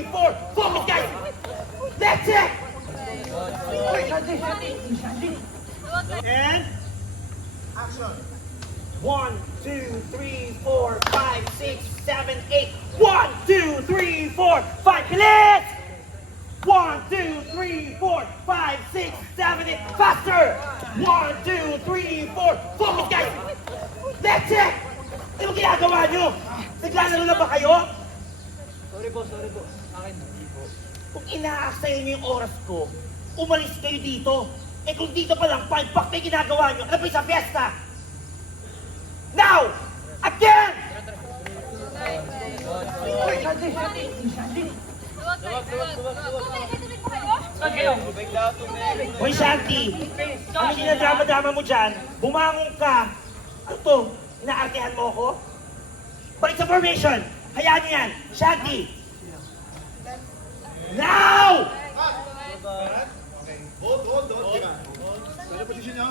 three, four. Focus, guys. That's it. And action. 1, 2, 3, 4, 5, 6, 7, 8. 1, 2, 3, 4, 5. Bilis! 1, 2, 3, 4, 5, 6, 7, 8. Faster! 1, 2, 3, 4. Focus, guys! That's it! Ano ginagawa nyo? Naglalaro na ba kayo? Sorry po. Akin hindi po. Kung inaaksayan nyo yung oras ko, umalis kayo dito. Eh kung dito pa lang, palpak na yung ginagawa nyo. Ano pa yung sa fiesta? Now! Again! Hoy, Shanti! Ano dinadrama-drama mo dyan? Bumangon ka! Ano to? Inaartehan mo ako? Balik sa formation! Hayaan niyo yan! Shanti! Now! Okay. Hold. Diba? Hold. Ano position nyo?